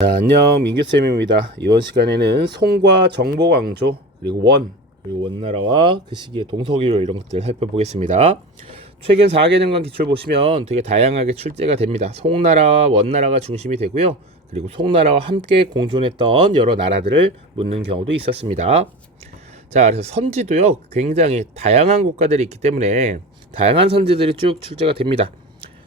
자, 안녕, 민규쌤입니다. 이번 시간에는 송과 정보 강조 그리고 원나라와 그 시기의 동서기로 이런 것들 살펴보겠습니다. 최근 4개년간 기출 보시면 되게 다양하게 출제가 됩니다. 송나라와 원나라가 중심이 되고요. 그리고 송나라와 함께 공존했던 여러 나라들을 묻는 경우도 있었습니다. 자, 그래서 선지도요, 굉장히 다양한 국가들이 있기 때문에 다양한 선지들이 쭉 출제가 됩니다.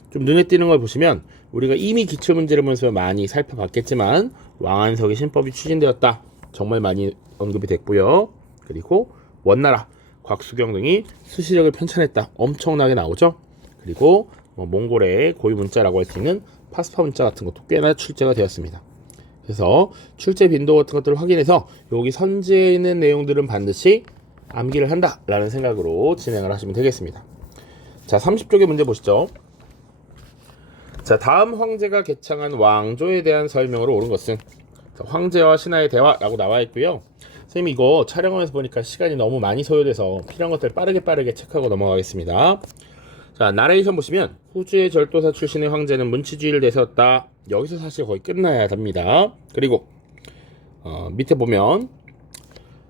좀 눈에 띄는 걸 보시면 우리가 이미 기출문제를 보면서 많이 살펴봤겠지만 왕안석의 신법이 추진되었다, 정말 많이 언급이 됐고요. 그리고 원나라, 곽수경 등이 수시력을 편찬했다, 엄청나게 나오죠. 그리고 몽골의 고유 문자라고 할 수 있는 파스파 문자 같은 것도 꽤나 출제가 되었습니다. 그래서 출제 빈도 같은 것들을 확인해서 여기 선지에 있는 내용들은 반드시 암기를 한다 라는 생각으로 진행을 하시면 되겠습니다. 자, 30쪽의 문제 보시죠. 자, 다음 황제가 개창한 왕조에 대한 설명으로 옳은 것은, 황제와 신하의 대화라고 나와 있고요. 선생님, 이거 촬영하면서 보니까 시간이 너무 많이 소요돼서 필요한 것들 빠르게 체크하고 넘어가겠습니다. 자, 나레이션 보시면 후주의 절도사 출신의 황제는 문치주의를 내세웠다. 여기서 사실 거의 끝나야 됩니다. 그리고 밑에 보면,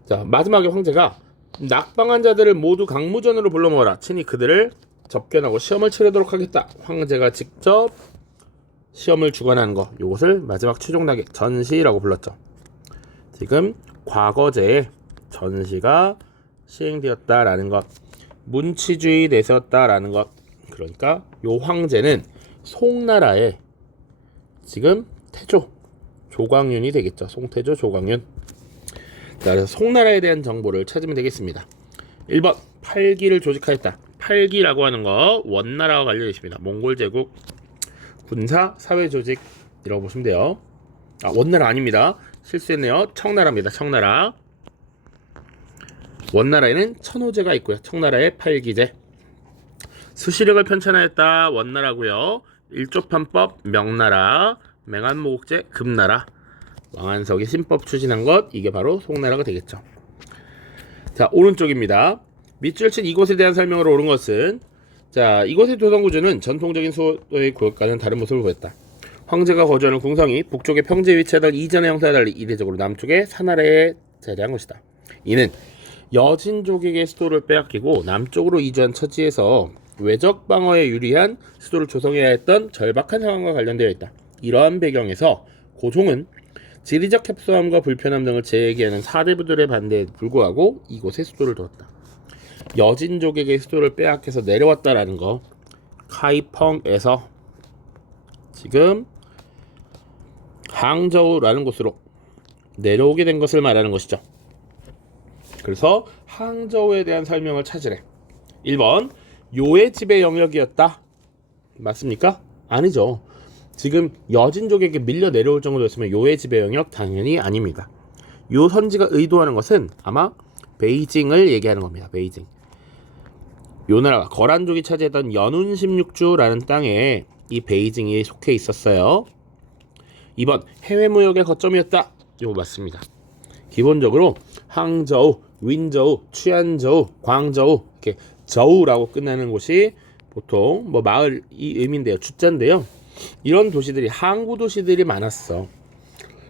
자, 마지막에 황제가 낙방한 자들을 모두 강무전으로 불러 모아라. 친히 그들을 접견하고 시험을 치르도록 하겠다. 황제가 직접 시험을 주관하는 거, 요것을 마지막 최종락의 전시라고 불렀죠. 지금 과거제에 전시가 시행되었다라는 것, 문치주의 내세웠다라는 것, 그러니까 요 황제는 송나라의 지금 태조 조광윤이 되겠죠. 송태조 조광윤. 자, 그래서 송나라에 대한 정보를 찾으면 되겠습니다. 1번 팔기를 조직하였다. 팔기라고 하는 거 원나라와 관련이 있습니다. 몽골 제국 군사 사회 조직이라고 보시면 돼요. 원나라 아닙니다. 실수했네요. 청나라입니다. 청나라. 원나라에는 천호제가 있고요. 청나라의 팔기제. 수시력을 편찬하였다. 원나라고요. 일조판법 명나라. 맹한모국제 금나라. 왕안석이 신법 추진한 것, 이게 바로 송나라가 되겠죠. 자, 오른쪽입니다. 밑줄 친 이곳에 대한 설명으로 옳은 것은, 자, 이곳의 조성구조는 전통적인 수도의 구역과는 다른 모습을 보였다. 황제가 거주하는 궁성이 북쪽의 평지에 위치하던 이전의 형태와 달리 이례적으로 남쪽의 산아래에 자리한 것이다. 이는 여진족에게 수도를 빼앗기고 남쪽으로 이주한 처지에서 외적 방어에 유리한 수도를 조성해야 했던 절박한 상황과 관련되어 있다. 이러한 배경에서 고종은 지리적 협소함과 불편함 등을 제기하는 사대부들의 반대에 불구하고 이곳에 수도를 두었다. 여진족에게 수도를 빼앗겨서 내려왔다라는 거, 카이펑에서 지금 항저우라는 곳으로 내려오게 된 것을 말하는 것이죠. 그래서 항저우에 대한 설명을 찾으래. 1번 요의 지배 영역이었다. 맞습니까? 아니죠. 지금 여진족에게 밀려 내려올 정도였으면 요의 지배 영역 당연히 아닙니다. 요 선지가 의도하는 것은 아마 베이징을 얘기하는 겁니다. 베이징. 요 나라가 거란족이 차지했던 연운 16주라는 땅에 이 베이징이 속해 있었어요. 2번 해외 무역의 거점이었다. 이거 맞습니다. 기본적으로 항저우, 윈저우, 취안저우, 광저우, 이렇게 저우라고 끝나는 곳이 보통 마을이 의미인데요. 주자인데요. 이런 도시들이 항구 도시들이 많았어.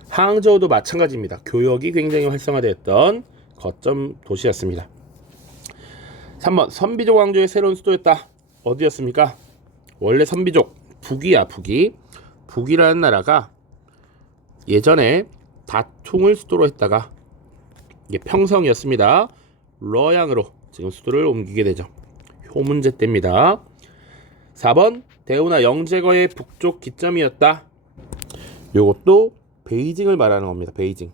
항저우도 마찬가지입니다. 교역이 굉장히 활성화되었던 거점 도시였습니다. 3번 선비족 왕조의 새로운 수도였다. 어디였습니까? 원래 선비족 북이야. 북이라는 나라가 예전에 다퉁을 수도로 했다가 이게 평성이었습니다. 러양으로 지금 수도를 옮기게 되죠. 효문제 때입니다. 4번 대우나 영제거의 북쪽 기점이었다. 요것도 베이징을 말하는 겁니다. 베이징.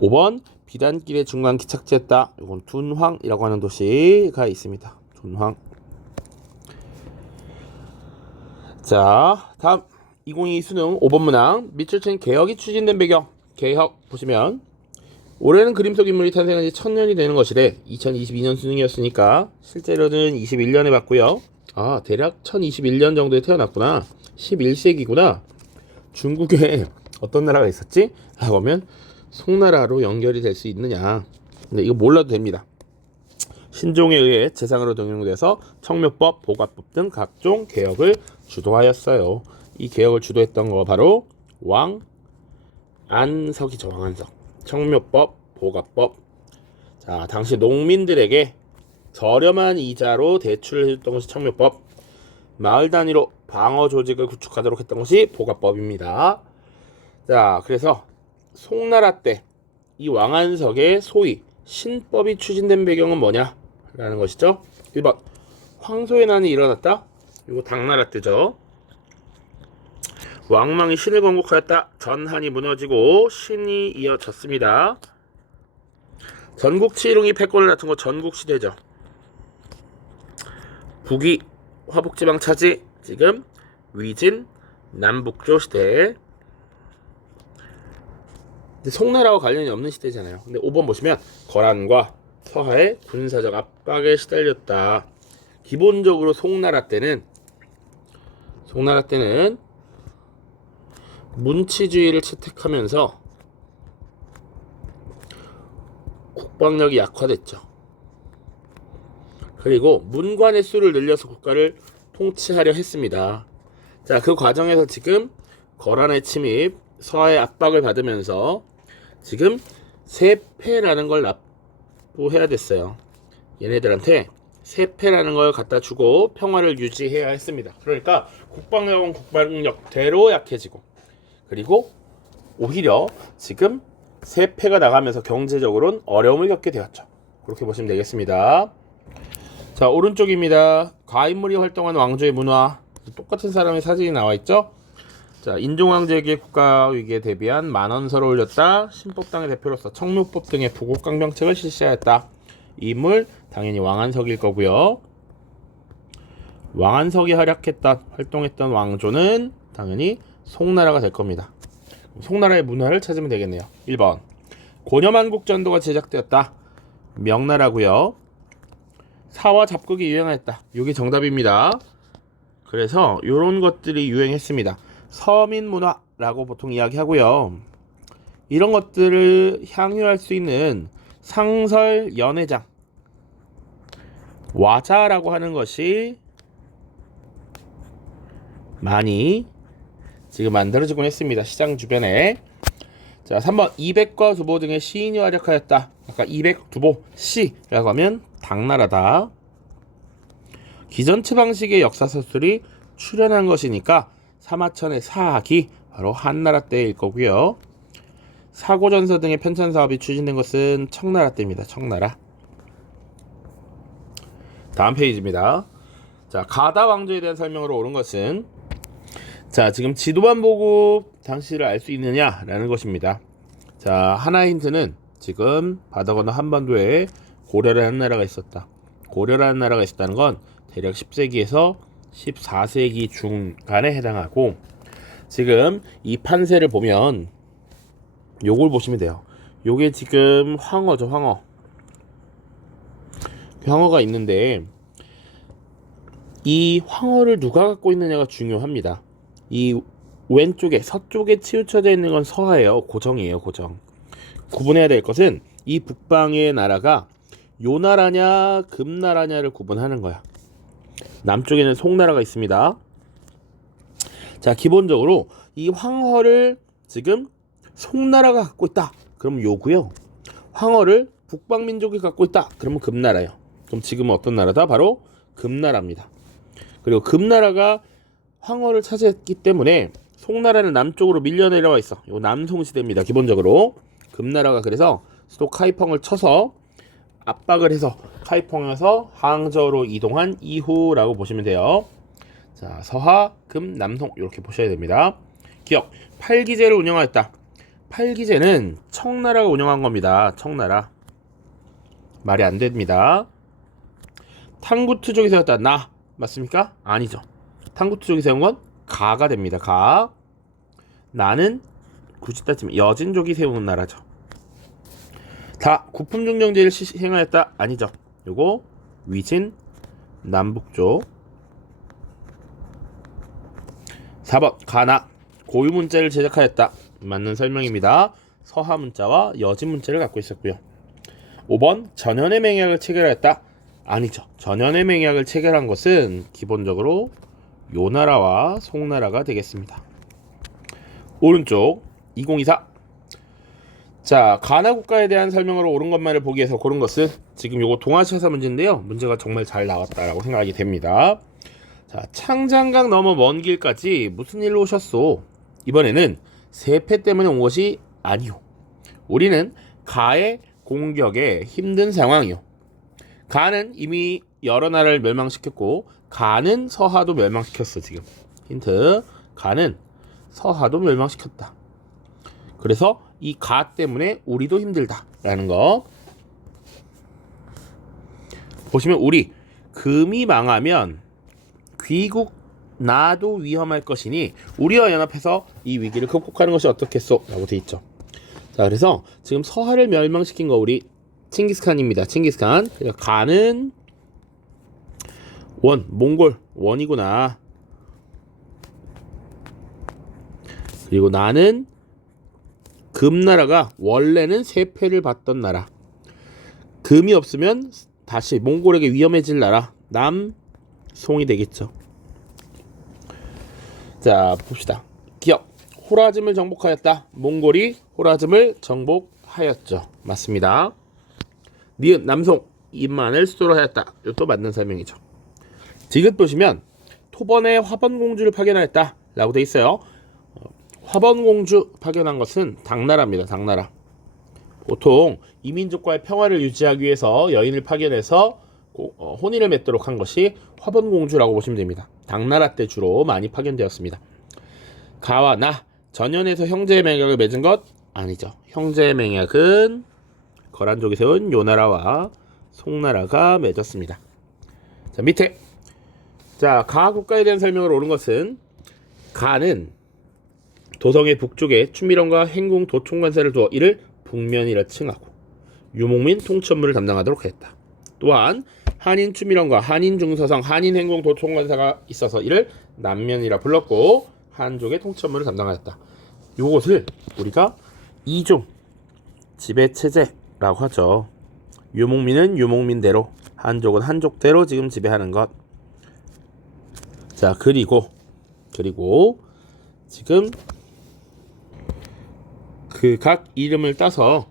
5번 비단길의 중간 기착지였다. 이건 둔황이라고 하는 도시가 있습니다. 둔황. 자, 다음 2022 수능 5번 문항. 밑줄 친 개혁이 추진된 배경. 개혁 보시면 올해는 그림 속 인물이 탄생한 지 1000년이 되는 것이래. 2022년 수능이었으니까 실제로는 21년에 봤고요. 대략 1021년 정도에 태어났구나. 11세기구나. 중국에 어떤 나라가 있었지? 라고 하면 송나라로 연결이 될 수 있느냐. 근데 이거 몰라도 됩니다. 신종에 의해 재상으로 등용돼서 청묘법, 보관법 등 각종 개혁을 주도하였어요. 이 개혁을 주도했던 거 바로 왕안석이죠. 왕안석. 청묘법, 보가법. 자, 당시 농민들에게 저렴한 이자로 대출을 해줬던 것이 청묘법. 마을 단위로 방어 조직을 구축하도록 했던 것이 보가법입니다. 자, 그래서 송나라 때 이 왕안석의 소위 신법이 추진된 배경은 뭐냐? 라는 것이죠. 1번 황소의 난이 일어났다. 이거 당나라 때죠. 왕망이 신을 건국하였다. 전한이 무너지고 신이 이어졌습니다. 전국치일웅이 패권을 다툰 거 전국시대죠. 북위 화북지방 차지, 지금 위진 남북조 시대. 근데 송나라와 관련이 없는 시대잖아요. 근데 5번 보시면 거란과 서하의 군사적 압박에 시달렸다. 기본적으로 송나라 때는 문치주의를 채택하면서 국방력이 약화됐죠. 그리고 문관의 수를 늘려서 국가를 통치하려 했습니다. 자, 그 과정에서 지금 거란의 침입, 서하의 압박을 받으면서 지금 세패라는 걸 납부해야 됐어요. 얘네들한테 세패라는 걸 갖다 주고 평화를 유지해야 했습니다. 그러니까 국방력은 국방력대로 약해지고, 그리고 오히려 지금 세패가 나가면서 경제적으로는 어려움을 겪게 되었죠. 그렇게 보시면 되겠습니다. 자, 오른쪽입니다. 과인물이 활동한 왕조의 문화. 똑같은 사람의 사진이 나와 있죠. 자, 인종왕제에게 국가 위기에 대비한 만원서를 올렸다. 신법당의 대표로서 청묘법 등의 부국강병책을 실시하였다. 이 인물 당연히 왕안석일 거고요. 왕안석이 활동했던 왕조는 당연히 송나라가 될 겁니다. 송나라의 문화를 찾으면 되겠네요. 1번 고려만국전도가 제작되었다. 명나라고요. 사화 잡극이 유행하였다. 이게 정답입니다. 그래서 이런 것들이 유행했습니다. 서민문화라고 보통 이야기하고요. 이런 것들을 향유할 수 있는 상설 연회장, 와자라고 하는 것이 많이 지금 만들어지곤 했습니다. 시장 주변에. 자, 3번 이백과 두보 등의 시인이 활약하였다. 아까 이백, 두보, 시라고 하면 당나라다. 기전체 방식의 역사서술이 출현한 것이니까 사마천의 사기, 바로 한나라 때일 거고요. 사고전서 등의 편찬사업이 추진된 것은 청나라 때입니다. 청나라. 다음 페이지입니다. 자, 가다 왕조에 대한 설명으로 옳은 것은, 자, 지금 지도만 보고 당시를 알 수 있느냐라는 것입니다. 자, 하나의 힌트는 지금 바다 건너 한반도에 고려라는 나라가 있었다. 고려라는 나라가 있었다는 건 대략 10세기에서 14세기 중간에 해당하고, 지금 이 판세를 보면 요걸 보시면 돼요. 요게 지금 황허죠. 황허가 있는데 이 황허를 누가 갖고 있느냐가 중요합니다. 이 왼쪽에 서쪽에 치우쳐져 있는 건 서하예요. 고정이에요. 고정. 구분해야 될 것은 이 북방의 나라가 요나라냐 금나라냐를 구분하는 거야. 남쪽에는 송나라가 있습니다. 자, 기본적으로 이 황허를 지금 송나라가 갖고 있다. 그럼 요고요. 황허를 북방민족이 갖고 있다. 그러면 금나라예요. 그럼 지금은 어떤 나라다? 바로 금나라입니다. 그리고 금나라가 황허를 차지했기 때문에 송나라는 남쪽으로 밀려 내려와 있어. 요 남송시대입니다. 기본적으로 금나라가 그래서 수도 카이펑을 쳐서 압박을 해서 카이펑에서 항저우로 이동한 이후라고 보시면 돼요. 자, 서하, 금, 남송 이렇게 보셔야 됩니다. 기억, 팔기제를 운영하였다. 팔기제는 청나라가 운영한 겁니다. 청나라. 말이 안 됩니다. 탕구트족이 세웠다. 나 맞습니까? 아니죠. 탕구트족이 세운 건 가가 됩니다. 가. 나는 굳이 따지면 여진족이 세우는 나라죠. 다 구품중정제를 시행하였다. 아니죠. 요거 위진 남북조. 4번 가나 고유문자를 제작하였다. 맞는 설명입니다. 서하문자와 여진문자를 갖고 있었고요. 5번 전현의 맹약을 체결하였다. 아니죠. 전현의 맹약을 체결한 것은 기본적으로 요나라와 송나라가 되겠습니다. 오른쪽 2024. 자, 가나 국가에 대한 설명으로 옳은 것만을 보기 위해서 고른 것은 지금 요거 동아시아사 문제인데요. 문제가 정말 잘 나왔다라고 생각이 됩니다. 자, 창장강 넘어 먼 길까지 무슨 일로 오셨소? 이번에는 세패 때문에 온 것이 아니오. 우리는 가의 공격에 힘든 상황이오. 가는 이미 여러 나라를 멸망시켰고 가는 서하도 멸망시켰어. 지금 힌트, 가는 서하도 멸망시켰다. 그래서 이 가 때문에 우리도 힘들다 라는 거 보시면, 우리 금이 망하면 귀국 나도 위험할 것이니 우리와 연합해서 이 위기를 극복하는 것이 어떻겠소? 라고 돼 있죠. 자, 그래서 지금 서하를 멸망시킨 거 우리 칭기스칸입니다. 칭기스칸. 그러니까 가는 원, 몽골 원이구나. 그리고 나는 금나라가 원래는 세패를 받던 나라. 금이 없으면 다시 몽골에게 위험해질 나라. 남송이 되겠죠. 자, 봅시다. 기억. 호라즘을 정복하였다. 몽골이 호라즘을 정복하였죠. 맞습니다. 니은 남송. 임만을 수도로 하였다. 이것도 맞는 설명이죠. 지금 보시면 토번에 화번공주를 파견하였다 라고 돼 있어요. 화번공주 파견한 것은 당나라입니다. 당나라. 보통 이민족과의 평화를 유지하기 위해서 여인을 파견해서 혼인을 맺도록 한 것이 화번공주라고 보시면 됩니다. 당나라 때 주로 많이 파견되었습니다. 가와 나 전연에서 형제의 맹약을 맺은 것 아니죠. 형제의 맹약은 거란족이 세운 요나라와 송나라가 맺었습니다. 자, 밑에. 자, 가 국가에 대한 설명을 옳은 것은 가는 도성의 북쪽에 춘밀원과 행궁 도총관사를 두어 이를 북면이라 칭하고 유목민 통치 업무를 담당하도록 했다. 또한 한인 춘밀원과 한인 중서성, 한인 행궁 도총관사가 있어서 이를 남면이라 불렀고 한족의 통치 업무를 담당하였다. 요것을 우리가 이종 지배체제라고 하죠. 유목민은 유목민대로, 한족은 한족대로 지금 지배하는 것. 자, 그리고 지금 그 각 이름을 따서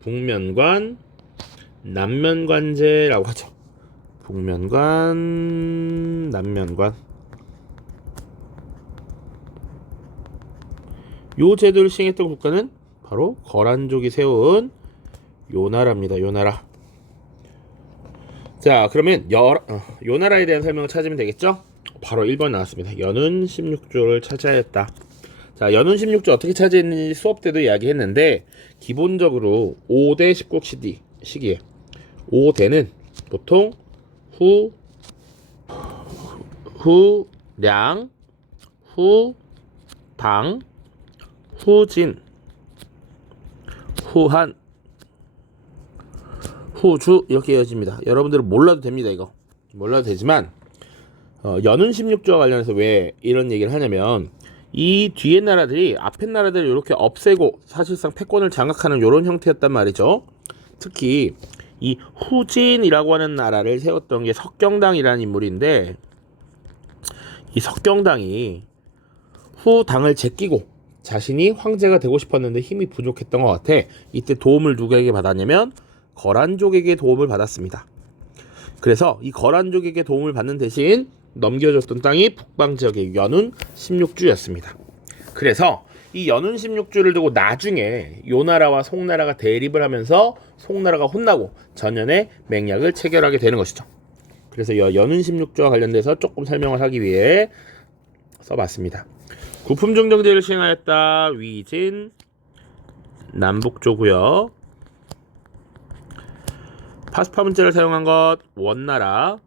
북면관, 남면관제라고 하죠. 북면관, 남면관. 요 제도를 시행했던 국가는 바로 거란족이 세운 요나라입니다. 요나라. 자, 그러면 요나라에 대한 설명을 찾으면 되겠죠? 바로 1번 나왔습니다. 연운 16조를 차지하였다. 자, 연운 16조 어떻게 차지했는지 수업 때도 이야기했는데, 기본적으로 5대 10국 시기에 5대는 보통 후량, 후당, 후진, 후한, 후주 이렇게 이어집니다. 여러분들은 몰라도 됩니다. 이거 몰라도 되지만 연운 16조와 관련해서 왜 이런 얘기를 하냐면, 이 뒤에 나라들이 앞에 나라들을 이렇게 없애고 사실상 패권을 장악하는 이런 형태였단 말이죠. 특히 이 후진이라고 하는 나라를 세웠던 게 석경당이라는 인물인데, 이 석경당이 후당을 제끼고 자신이 황제가 되고 싶었는데 힘이 부족했던 것 같아. 이때 도움을 누구에게 받았냐면 거란족에게 도움을 받았습니다. 그래서 이 거란족에게 도움을 받는 대신 넘겨줬던 땅이 북방 지역의 연운 16주였습니다. 그래서 이 연운 16주를 두고 나중에 요나라와 송나라가 대립을 하면서 송나라가 혼나고 전연의 맹약을 체결하게 되는 것이죠. 그래서 연운 16주와 관련돼서 조금 설명을 하기 위해 써봤습니다. 구품종정제를 시행하였다. 위진 남북조고요. 파스파문제를 사용한 것 원나라.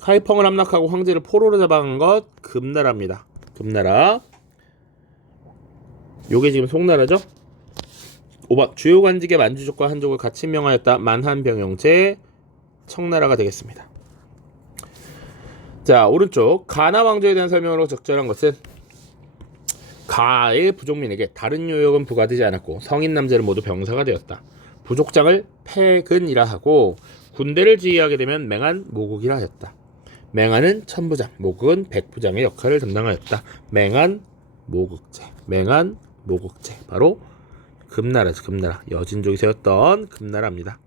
카이펑을 함락하고 황제를 포로로 잡아간 것 금나라입니다. 금나라. 요게 지금 송나라죠. 5번 주요 관직의 만주족과 한족을 같이 명하였다. 만한병영제 청나라가 되겠습니다. 자, 오른쪽 가나 왕조에 대한 설명으로 적절한 것은 가의 부족민에게 다른 요역은 부과되지 않았고 성인 남자를 모두 병사가 되었다. 부족장을 패근이라 하고 군대를 지휘하게 되면 맹한 모국이라 하였다. 맹한은 천부장, 모국은 백부장의 역할을 담당하였다. 맹한 모국제 바로 금나라죠. 금나라, 여진족이 세웠던 금나라입니다.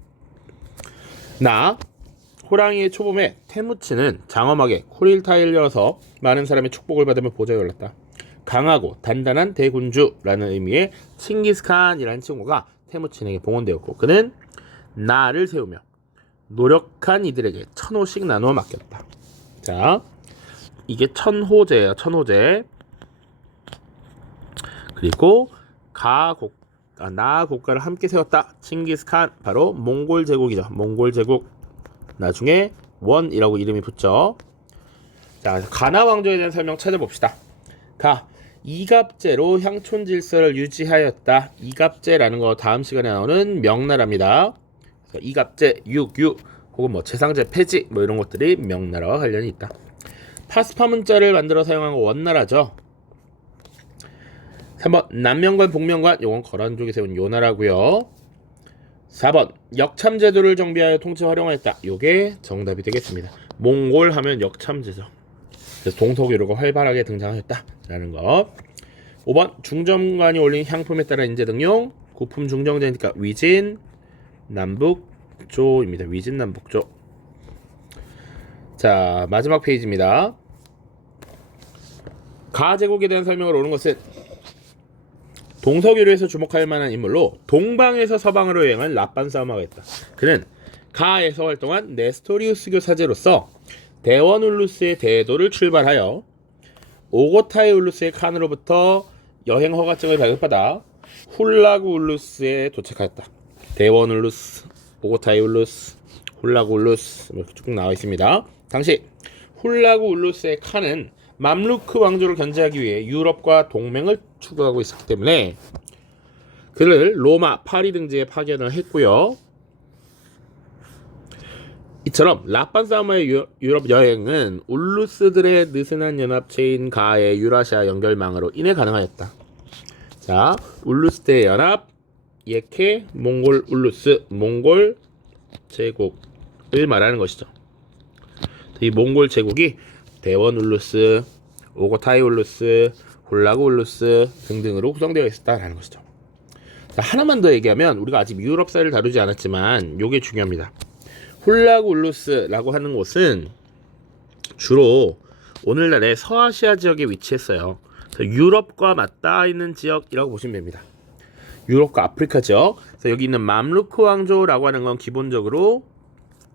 나 호랑이의 초봄에 태무치는 장엄하게 쿠릴타이를 열어서 많은 사람의 축복을 받으며 보좌에 올랐다. 강하고 단단한 대군주라는 의미의 칭기스칸이라는 친구가 태무친에게 봉헌되었고, 그는 나를 세우며 노력한 이들에게 1000호씩 나누어 맡겼다. 자, 이게 천호제예요. 천호제. 그리고 나 국가를 함께 세웠다. 칭기스칸, 바로 몽골 제국이죠. 몽골 제국. 나중에 원이라고 이름이 붙죠. 자, 가나 왕조에 대한 설명 찾아봅시다. 이갑제로 향촌 질서를 유지하였다. 이갑제라는 거 다음 시간에 나오는 명나라입니다. 이갑제, 육유 혹은 뭐 재상제 폐지 뭐 이런 것들이 명나라와 관련이 있다. 파스파 문자를 만들어 사용한 거 원나라죠. 3번 남명관 복명관, 요건 거란족이 세운 요나라고요. 4번 역참제도를 정비하여 통치 활용하였다. 요게 정답이 되겠습니다. 몽골 하면 역참제죠. 그래서 동서교류가 활발하게 등장하였다라는 거. 5번 중점관이 올린 향품에 따라 인재등용, 구품 중정제니까 위진 남북조입니다. 위진 남북조. 자, 마지막 페이지입니다. 가제국에 대한 설명을 오는 것은 동서교류에서 주목할 만한 인물로 동방에서 서방으로 여행한 라빤사마가 있다. 그는 가에서 활동한 네스토리우스교 사제로서 대원울루스의 대도를 출발하여 오고타이 울루스의 칸으로부터 여행 허가증을 발급받아 훌라구 울루스에 도착하였다. 대원 울루스, 오고타이 울루스, 훌라구 울루스 이렇게 쭉 나와 있습니다. 당시 훌라구 울루스의 칸은 맘루크 왕조를 견제하기 위해 유럽과 동맹을 추구하고 있었기 때문에 그를 로마, 파리 등지에 파견을 했고요. 이처럼 라빤사마의 유럽 여행은 울루스들의 느슨한 연합체인 가의 유라시아 연결망으로 인해 가능하였다. 자, 울루스대 연합, 예케, 몽골 울루스, 몽골 제국을 말하는 것이죠. 이 몽골 제국이 대원 울루스, 오고타이 울루스, 훌라구 울루스 등등으로 구성되어 있었다라는 것이죠. 자, 하나만 더 얘기하면, 우리가 아직 유럽사를 다루지 않았지만 요게 중요합니다. 훌라구 울루스라고 하는 곳은 주로 오늘날의 서아시아 지역에 위치했어요. 유럽과 맞닿아 있는 지역이라고 보시면 됩니다. 유럽과 아프리카 지역. 그래서 여기 있는 맘루크 왕조라고 하는 건 기본적으로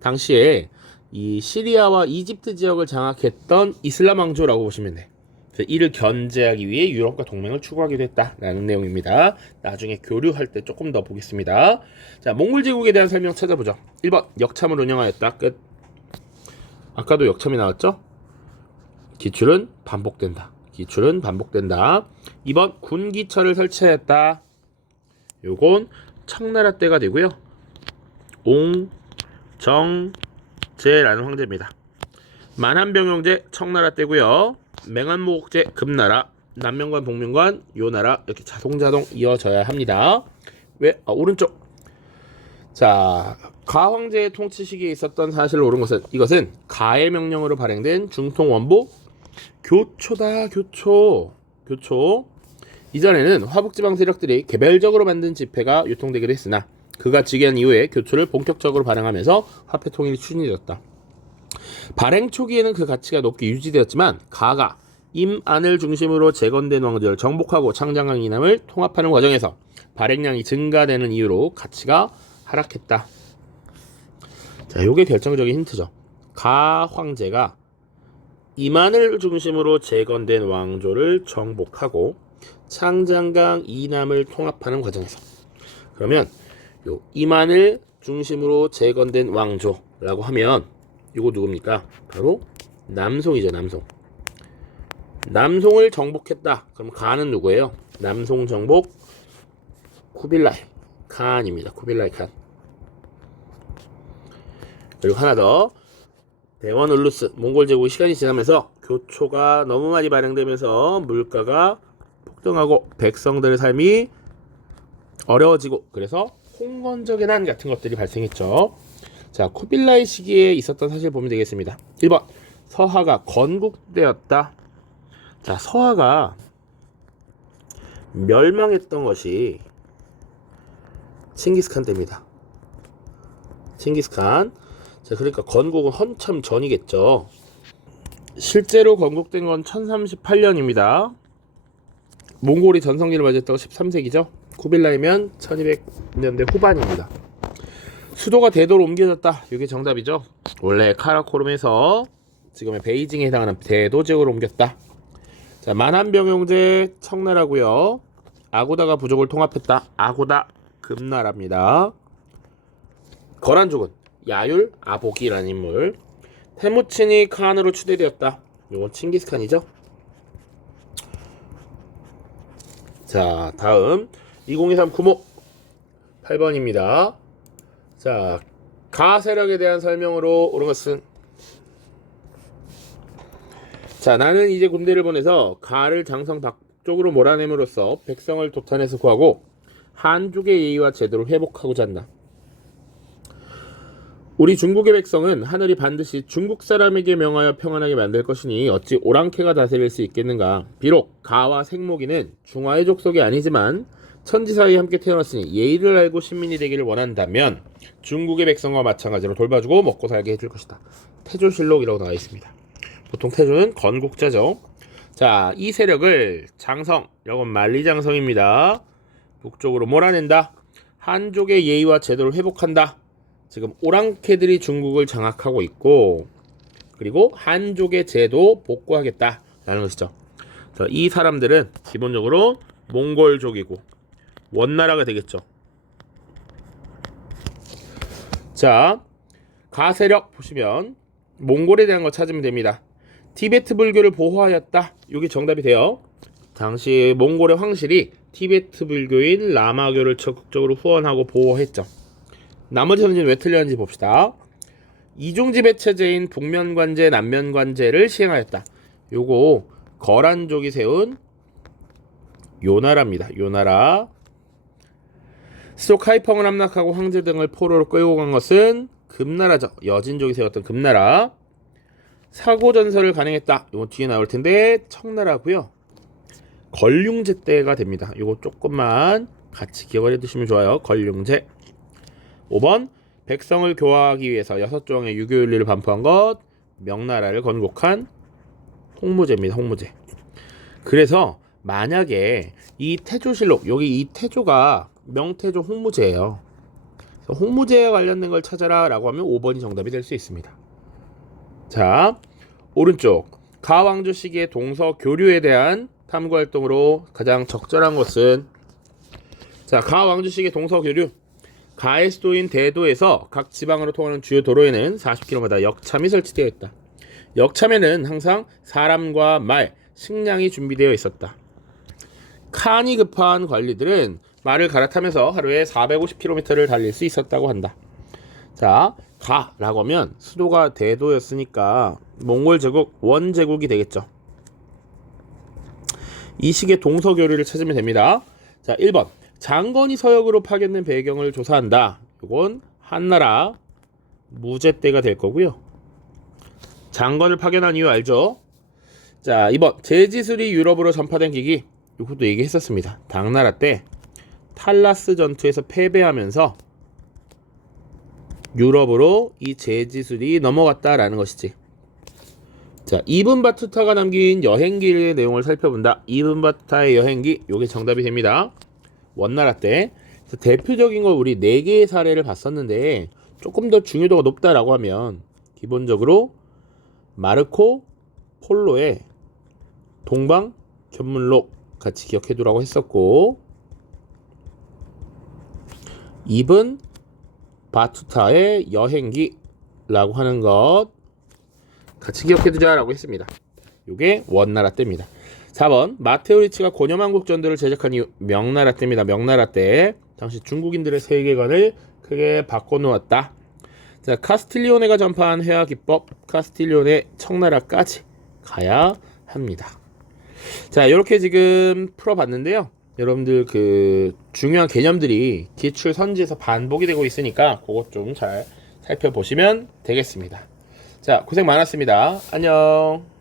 당시에 이 시리아와 이집트 지역을 장악했던 이슬람 왕조라고 보시면 돼. 그래서 이를 견제하기 위해 유럽과 동맹을 추구하기도 했다라는 내용입니다. 나중에 교류할 때 조금 더 보겠습니다. 자, 몽골 제국에 대한 설명 찾아보죠. 1번 역참을 운영하였다. 끝. 아까도 역참이 나왔죠? 기출은 반복된다. 기출은 반복된다. 2번 군기처를 설치하였다. 요건 청나라 때가 되고요. 옹정제라는 황제입니다. 만한병영제 청나라 때고요. 맹한모국제 금나라, 남명관 복명관 요나라. 이렇게 자동자동 이어져야 합니다. 왜? 오른쪽. 자, 가 황제의 통치 시기에 있었던 사실을 옳은 것은, 이것은 가의 명령으로 발행된 중통 원부 교초다. 교초. 이전에는 화북지방 세력들이 개별적으로 만든 지폐가 유통되기도 했으나 그가 즉위한 이후에 교초를 본격적으로 발행하면서 화폐 통일이 추진되었다. 발행 초기에는 그 가치가 높게 유지되었지만 가가 임안을 중심으로 재건된 왕조를 정복하고 창장한 이남을 통합하는 과정에서 발행량이 증가되는 이유로 가치가 하락했다. 자, 요게 결정적인 힌트죠. 가 황제가 임안을 중심으로 재건된 왕조를 정복하고 창장강 이남을 통합하는 과정에서, 그러면 요 임안을 중심으로 재건된 왕조라고 하면 이거 누굽니까? 바로 남송이죠. 남송을 정복했다. 그럼 가는 누구예요? 남송 정복 쿠빌라이 칸입니다. 쿠빌라이 칸. 그리고 하나 더, 대원 울루스 몽골 제국이 시간이 지나면서 교초가 너무 많이 발행되면서 물가가 폭등하고 백성들의 삶이 어려워지고, 그래서 홍건적의 같은 것들이 발생했죠. 자, 쿠빌라이 시기에 있었던 사실 보면 되겠습니다. 1번 서하가 건국되었다. 자, 서하가 멸망했던 것이 칭기스칸 때입니다. 칭기스칸. 자, 그러니까 건국은 한참 전이겠죠. 실제로 건국된 건 1038년입니다. 몽골이 전성기를 맞이했다고 13세기죠. 쿠빌라이면 1200년대 후반입니다. 수도가 대도로 옮겨졌다. 이게 정답이죠. 원래 카라코름에서 지금의 베이징에 해당하는 대도 지역으로 옮겼다. 자, 만한병용제 청나라고요. 아고다가 부족을 통합했다. 아고다 금나라입니다. 거란족은 야율 아보기라는 인물. 테무친이 칸으로 추대되었다. 이건 칭기스칸이죠. 자, 다음 2023 구모 8번입니다. 자, 가 세력에 대한 설명으로 옳은 것은, 자, 나는 이제 군대를 보내서 가를 장성 밖쪽으로 몰아냄으로써 백성을 도탄해서 구하고 한족의 예의와 제도를 회복하고자 한다. 우리 중국의 백성은 하늘이 반드시 중국 사람에게 명하여 평안하게 만들 것이니 어찌 오랑캐가 다스릴 수 있겠는가. 비록 가와 생목이는 중화의 족속이 아니지만 천지 사이에 함께 태어났으니 예의를 알고 신민이 되기를 원한다면 중국의 백성과 마찬가지로 돌봐주고 먹고 살게 해줄 것이다. 태조실록이라고 나와 있습니다. 보통 태조는 건국자죠. 자, 이 세력을 장성, 이건 만리장성입니다. 북쪽으로 몰아낸다. 한족의 예의와 제도를 회복한다. 지금 오랑캐들이 중국을 장악하고 있고, 그리고 한족의 제도 복구하겠다라는 것이죠. 자, 이 사람들은 기본적으로 몽골족이고 원나라가 되겠죠. 자, 가세력 보시면 몽골에 대한 거 찾으면 됩니다. 티베트 불교를 보호하였다. 이게 정답이 돼요. 당시 몽골의 황실이 티베트 불교인 라마교를 적극적으로 후원하고 보호했죠. 나머지 선지는 왜 틀렸는지 봅시다. 이중지배 체제인 북면관제, 남면관제를 시행하였다. 요거 거란족이 세운 요나라입니다. 요나라. 스족 하이펑을 함락하고 황제 등을 포로로 끌고 간 것은 금나라죠. 여진족이 세웠던 금나라. 사고전설을 간행했다. 요거 뒤에 나올 텐데 청나라고요. 걸륭제 때가 됩니다. 요거 조금만 같이 기억을 해두시면 좋아요. 걸륭제. 5번 백성을 교화하기 위해서 6조항의 유교윤리를 반포한 것, 명나라를 건국한 홍무제입니다. 홍무제. 그래서 만약에 이 태조실록, 여기 이 태조가 명태조 홍무제예요. 홍무제에 관련된 걸 찾아라 라고 하면 5번이 정답이 될 수 있습니다. 자, 오른쪽 가왕조 시기의 동서 교류에 대한 탐구활동으로 가장 적절한 것은, 자, 가왕조 시기의 동서 교류, 가의 수도인 대도에서 각 지방으로 통하는 주요 도로에는 40km마다 역참이 설치되어 있다. 역참에는 항상 사람과 말, 식량이 준비되어 있었다. 칸이 급한 관리들은 말을 갈아타면서 하루에 450km를 달릴 수 있었다고 한다. 자, 가라고 하면 수도가 대도였으니까 몽골 제국 원제국이 되겠죠. 이 시기의 동서 교류를 찾으면 됩니다. 자, 1번 장건이 서역으로 파견된 배경을 조사한다. 이건 한나라 무제 때가 될 거고요. 장건을 파견한 이유 알죠? 자, 2번 제지술이 유럽으로 전파된 계기. 이것도 얘기했었습니다. 당나라 때 탈라스 전투에서 패배하면서 유럽으로 이 제지술이 넘어갔다라는 것이지. 자, 이븐 바투타가 남긴 여행기의 내용을 살펴본다. 이븐 바투타의 여행기, 요게 정답이 됩니다. 원나라 때 대표적인 걸 우리 4개의 사례를 봤었는데 조금 더 중요도가 높다라고 하면 기본적으로 마르코 폴로의 동방 견문록 같이 기억해 두라고 했었고, 이븐 바투타의 여행기라고 하는 것 같이 기억해 두자라고 했습니다. 요게 원나라 때입니다. 4번 마테오 리치가 고녀만국 전도를 제작한 이유, 명나라 때입니다. 명나라 때 당시 중국인들의 세계관을 크게 바꿔놓았다. 자, 카스틸리오네가 전파한 회화 기법, 카스틸리오네 청나라까지 가야 합니다. 자, 이렇게 지금 풀어봤는데요. 여러분들 그 중요한 개념들이 기출 선지에서 반복이 되고 있으니까 그것 좀 잘 살펴보시면 되겠습니다. 자, 고생 많았습니다. 안녕.